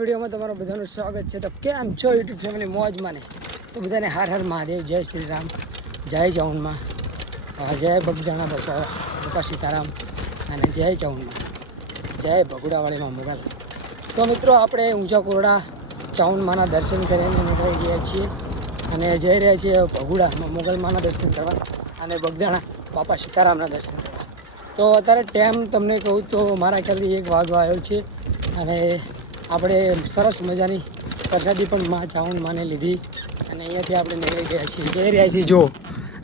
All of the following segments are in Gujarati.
વિડીયોમાં તમારું બધાનું સ્વાગત છે. તો કેમ છો યુટ્યુબ ફેમિલી? મોજમાં ને? તો બધાને હર હર મહાદેવ, જય શ્રી રામ, જય ચાઉનમાં, જય બગદાણા બાપા સીતારામ અને જય ચાઉનમાં, જય ભગુડાવાળીમાં મોગલ. તો મિત્રો આપણે ઊંચા કોરડા ચાઉનમાંના દર્શન કરીને નીકળી ગયા છીએ અને જઈ રહ્યા છીએ ભગુડામાં મોગલમાંના દર્શન કરવા અને બગદાણા બાપા સીતારામના દર્શન કરવા. તો અત્યારે ટાઈમ તમને કહું તો મારા ખ્યાલથી 1 વાગવા આવ્યો છે અને આપણે સરસ મજાની પ્રસાદી પણ માં ચાઉંડમાને લીધી અને અહીંયાથી આપણે નીકળી ગયા છીએ,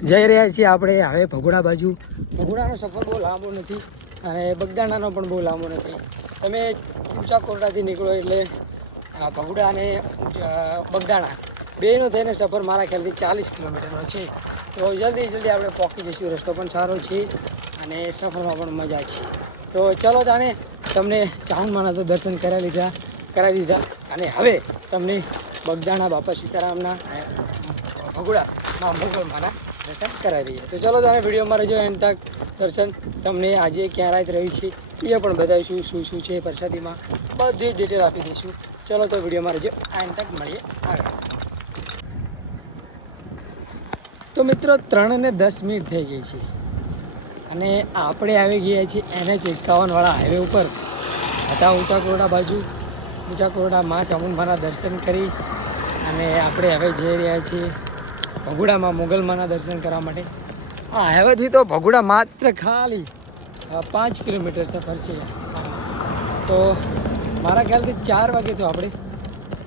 જઈ રહ્યા છીએ આપણે હવે ભગુડા બાજુ. ભગુડાનો સફર બહુ લાંબો નથી અને બગદાણાનો પણ બહુ લાંબો નથી. તમે ઊંચા કોરડાથી નીકળો એટલે ભગુડા અને બગદાણા બેનો થઈને સફર મારા ખ્યાલથી 40 કિલોમીટરનો છે. તો જલ્દી આપણે પહોંચી જઈશું. રસ્તો પણ સારો છે અને સફરમાં પણ મજા છે. તો ચલો તાણે તમને ચાઉંડમાના તો દર્શન કરાવી દીધા અને હવે તમને બગદાણા બાપા સીતારામના ભગુડામાં મોગલમાના દર્શન કરાવી દઈએ. તો ચલો તાણે વિડીયોમાં રહેજો એન્ડ તક. દર્શન તમને આજે ક્યાં રાત રહી છે એ પણ બતાવીશું, શું છે પ્રસાદીમાં બધી ડિટેલ આપી દઈશું. ચલો તો વિડીયોમાં રહેજો એન્ડ તક, મળીએ આગળ. તો મિત્રો 3:10 થઈ ગઈ છે અને આપણે આવી ગયા છીએ NH51 વાળા હાઈવે ઉપર હતા ઊંચા કોરડા બાજુ. ઊંચા કોરડા માં ચામુંડમાના દર્શન કરી અને આપણે હવે જઈ રહ્યા છીએ ભગુડામાં મોગલમાના દર્શન કરવા માટે. આ હાઈવેથી તો ભગુડા માત્ર ખાલી 5 કિલોમીટર સફર છે. તો મારા ખ્યાલથી 4 વાગે તો આપણે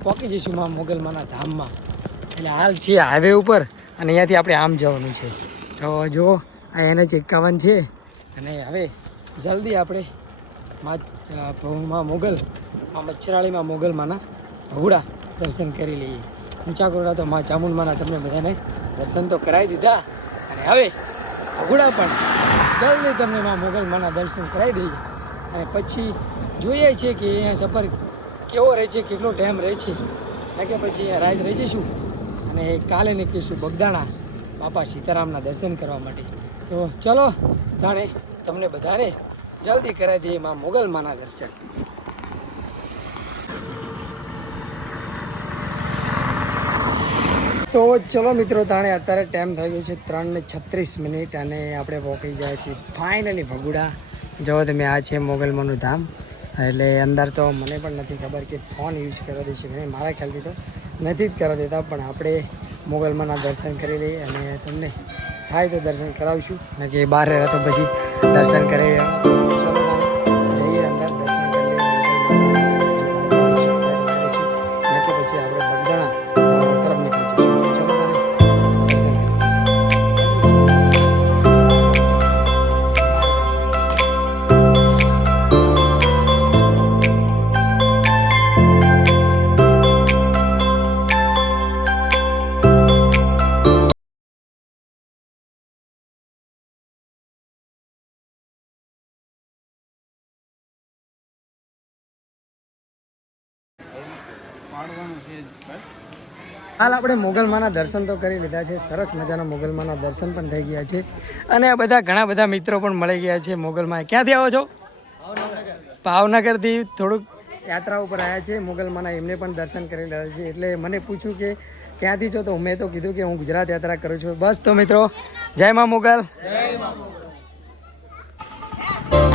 પહોંચી જઈશું માં મોગલમાના ધામમાં. એટલે હાલ છીએ હાઈવે ઉપર અને અહીંયાથી આપણે આમ જવાનું છે. તો જો આ NH51 છે અને હવે જલ્દી આપણે મચ્છરાળીમાં મોગલમાના ભગુડા દર્શન કરી લઈએ. ઊંચા કોરડા તો માં ચામુંડમાના તમને બધાને દર્શન તો કરાવી દીધા અને હવે ભગુડા પણ જલ્દી તમને માં મોગલમાના દર્શન કરાવી દઈએ અને પછી જોઈએ છીએ કે અહીંયા સફર કેવો રહે છે, કેટલો ટાઈમ રહે છે, ને કે પછી અહીંયા રાત રહી જઈશું અને કાલે નીકળીશું બગદાણા બાપા સીતારામના દર્શન કરવા માટે. તો ચલો તાણે તમને બધાને જલ્દી કરાવી દઈએ માં મોગલમાના દર્શન. તો ચલો મિત્રો તાણે અત્યારે ટાઈમ થઈ ગયો છે 3:36 અને આપણે પહોંચી ગયા છીએ ફાઇનલી ભગુડા. જો તમે આ છે મોગલમાનું ધામ. એટલે અંદર તો મને પણ નથી ખબર કે ફોન યુઝ કરવા દેશે કે નહીં. મારા ખ્યાલથી તો નથી જ કરવા દેતા, પણ આપણે મોગલમાના દર્શન કરી લઈએ અને તમને થાય તો દર્શન કરાવીશું ને કે બહાર રહે તો પછી દર્શન કરાવી. ચલો જઈએ અંદર દર્શન કરી લઈએ ને કે પછી આપણે બગદાણા તરફ નીકળી જઈશું. ચલો હાલ આપણે મોગલમાના દર્શન તો કરી લીધા છે. સરસ મજાના મોગલમાના દર્શન પણ થઈ ગયા છે અને આ ઘણા બધા મિત્રો પણ મળી ગયા છે મોગલમાં. ક્યાંથી આવો છો? ભાવનગરથી થોડુંક યાત્રા ઉપર આવ્યા છે મોગલમાના. એમને પણ દર્શન કરી લીધા છે. એટલે મને પૂછ્યું કે ક્યાંથી છો, તો મેં તો કીધું કે હું ગુજરાત યાત્રા કરું છું. બસ તો મિત્રો જય મા મોગલ.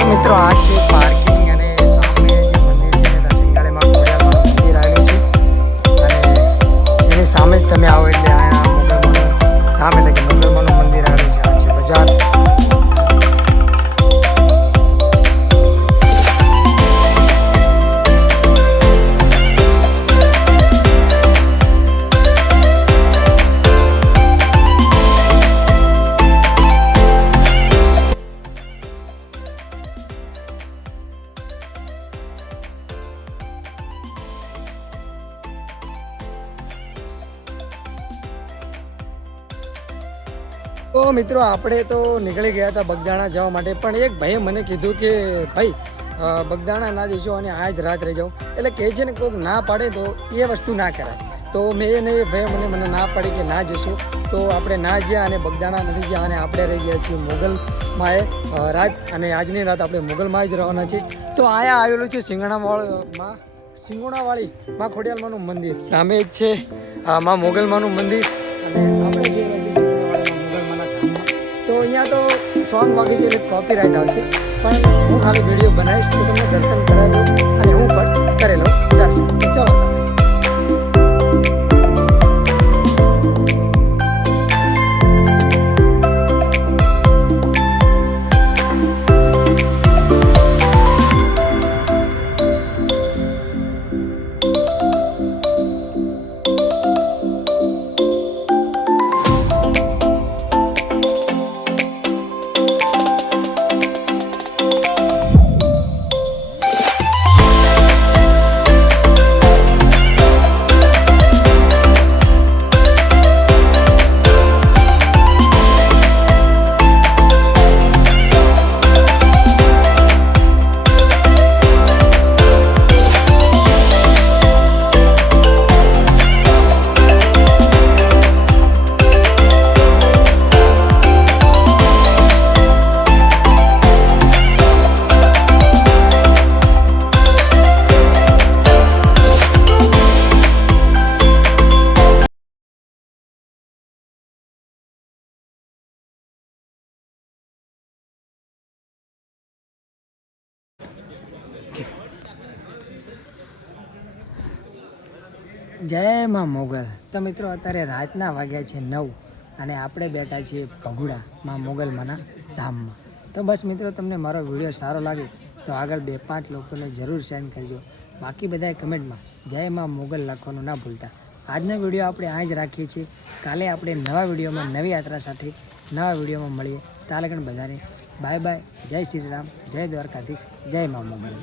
મિત્રો આ છે પાર્કિંગ અને સામે જે મંદિર છે દશિંગાળીમાં ખોડિયારમાંનું મંદિર આવેલું છે અને એની સામે જ તમે આવો એટલે આ મોગલમાનું ધામ એટલે કે મોગલમાનું મંદિર આવેલું છે. આ છે બજાર. તો મિત્રો આપણે તો નીકળી ગયા હતા બગદાણા જવા માટે, પણ એક ભાઈએ મને કીધું કે ભાઈ બગદાણા ના જઈશો અને આ જ રાત રહી જાઓ. એટલે કહે છે ને કોઈક ના પાડે તો એ વસ્તુ ના કરાય. તો મેં એને ભાઈ મને ના પાડી કે ના જઈશું, તો આપણે ના જ્યાં અને બગદાણા નથી ગયા અને આપણે રહી ગયા છીએ મોગલમાએ રાત અને આજની રાત આપણે મોગલમાં જ રહેવાના છીએ. તો આયા આવેલું છે સિંગણાવાળમાં સિંગોણાવાળી માં ખોડિયાલમાનું મંદિર સામે જ છે આ માં મોગલમાનું મંદિર અને આપણે જઈ રહ્યા છીએ સિંગોણાવાળીમાં મોગલમાના ધામમાં. તો અહીંયા તો સોંગ વાગે છે એટલે કોપીરાઇટ આવશે, પણ હું ખાલી વિડીયો બનાવીશ તો તમને દર્શન કરાવી દઉં અને હું પણ કરેલો દર્શન. ચલો જય માં મોગલ. તો મિત્રો અત્યારે રાતના વાગ્યા છે 9 અને આપણે બેઠા છીએ ભગુડા માં મોગલમાના ધામમાં. તો બસ મિત્રો તમને મારો વિડીયો સારો લાગે તો આગળ 2-5 લોકોને જરૂર સેન્ડ કરજો. બાકી બધાએ કમેન્ટમાં જય માં મોગલ લખવાનું ના ભૂલતા. આજનો વિડીયો આપણે આ જ રાખીએ છીએ. કાલે આપણે નવા વિડીયોમાં નવી યાત્રા સાથે નવા વિડીયોમાં મળીએ. તાલગણ બધાને બાય બાય. જય શ્રી રામ, જય દ્વારકાધીશ, જય માં મોગલ.